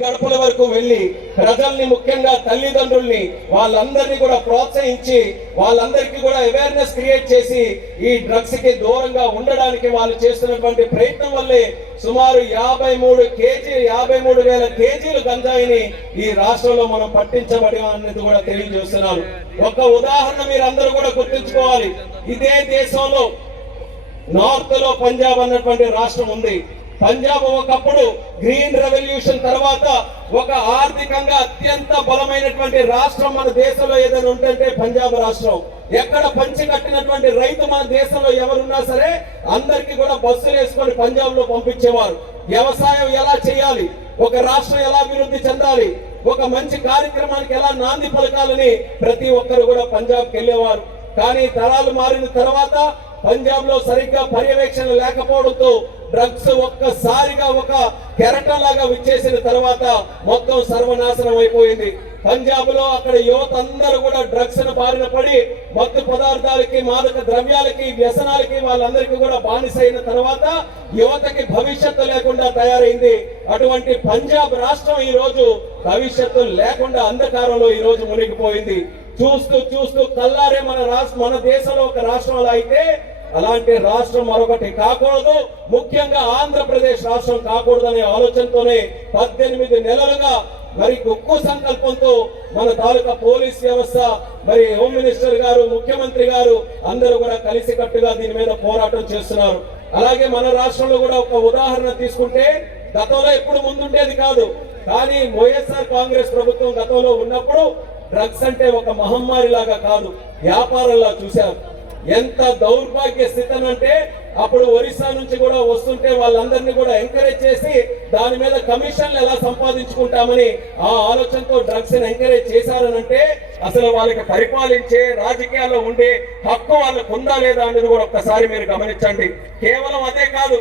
గడపల వరకు వెళ్లి ప్రజల్ని ముఖ్యంగా తల్లిదండ్రుల్ని వాళ్ళందరినీ కూడా ప్రోత్సహించి వాళ్ళందరికీ కూడా అవేర్నెస్ క్రియేట్ చేసి ఈ డ్రగ్స్ కి దూరంగా ఉండడానికి వాళ్ళు చేస్తున్నటువంటి ప్రయత్నం వల్లే సుమారు 53,000 కేజీలు గంజాయిని ఈ రాష్ట్రంలో మనం పట్టించబడి కూడా తెలియజేస్తున్నారు. ఒక ఉదాహరణ మీరు అందరూ కూడా గుర్తుంచుకోవాలి. ఇదే దేశంలో నార్త్ లో పంజాబ్ అన్నటువంటి రాష్ట్రం ఉంది. పంజాబ్ ఒకప్పుడు గ్రీన్ రెవల్యూషన్ తర్వాత ఒక ఆర్థికంగా అత్యంత బలమైనటువంటి రాష్ట్రం మన దేశంలో ఏదైనా ఉంటే పంజాబ్ రాష్ట్రం. ఎక్కడ పంచి కట్టినటువంటి రైతు మన దేశంలో ఎవరున్నా సరే అందరికీ కూడా బస్సులు వేసుకొని పంజాబ్ లో పంపించేవారు. వ్యవసాయం ఎలా చేయాలి, ఒక రాష్ట్రం ఎలా అభివృద్ధి చెందాలి, ఒక మంచి కార్యక్రమానికి ఎలా నాంది పలకాలని ప్రతి ఒక్కరు కూడా పంజాబ్కి వెళ్ళేవారు. కానీ తరాలు మారిన తర్వాత పంజాబ్ లో సరిగ్గా పర్యవేక్షణ లేకపోవడంతో డ్రగ్స్ ఒక్కసారిగా ఒక కెరటంలాగా విచ్చేసిన తర్వాత మొత్తం సర్వనాశనం అయిపోయింది. పంజాబ్ లో అక్కడ యువత అందరూ కూడా డ్రగ్స్ బారిన పడి మత్తు పదార్థాలకి, మాదక ద్రవ్యాలకి, వ్యసనాలకి వాళ్ళందరికీ కూడా బానిసైన తర్వాత యువతకి భవిష్యత్తు లేకుండా తయారైంది. అటువంటి పంజాబ్ రాష్ట్రం ఈ రోజు భవిష్యత్తు లేకుండా అంధకారంలో ఈ రోజు మునిగిపోయింది. చూస్తూ చూస్తూ కల్లారే మన దేశంలో ఒక రాష్ట్రం అలా అయితే అలాంటి రాష్ట్రం మరొకటి కాకూడదు, ముఖ్యంగా ఆంధ్రప్రదేశ్ రాష్ట్రం కాకూడదనే ఆలోచనతోనే 18 నెలలుగా మరి గొప్ప సంకల్పంతో మన తాలూకా పోలీస్ వ్యవస్థ, మరి హోమ్ మినిస్టర్ గారు, ముఖ్యమంత్రి గారు అందరూ కూడా కలిసికట్టుగా దీని మీద పోరాటం చేస్తున్నారు. అలాగే మన రాష్ట్రంలో కూడా ఒక ఉదాహరణ తీసుకుంటే గతంలో ఎప్పుడు ముందుండేది కాదు, కానీ వైఎస్ఆర్ కాంగ్రెస్ ప్రభుత్వం గతంలో ఉన్నప్పుడు డ్రగ్స్ అంటే ఒక మహమ్మారి లాగా కాదు, వ్యాపారంలా చూశారు. ఎంత దౌర్భాగ్య స్థితి అంటే అప్పుడు ఒరిస్సా నుంచి కూడా వస్తుంటే వాళ్ళందరినీ కూడా ఎంకరేజ్ చేసి దాని మీద కమిషన్లు ఎలా సంపాదించుకుంటామని ఆ ఆలోచనతో డ్రగ్స్ ని ఎంకరేజ్ చేశారనంటే అసలు వాళ్ళకి పరిపాలించే రాజకీయాల్లో ఉండే హక్కు వాళ్ళకు ఉందా లేదా అనేది కూడా ఒక్కసారి మీరు గమనించండి. కేవలం అదే కాదు,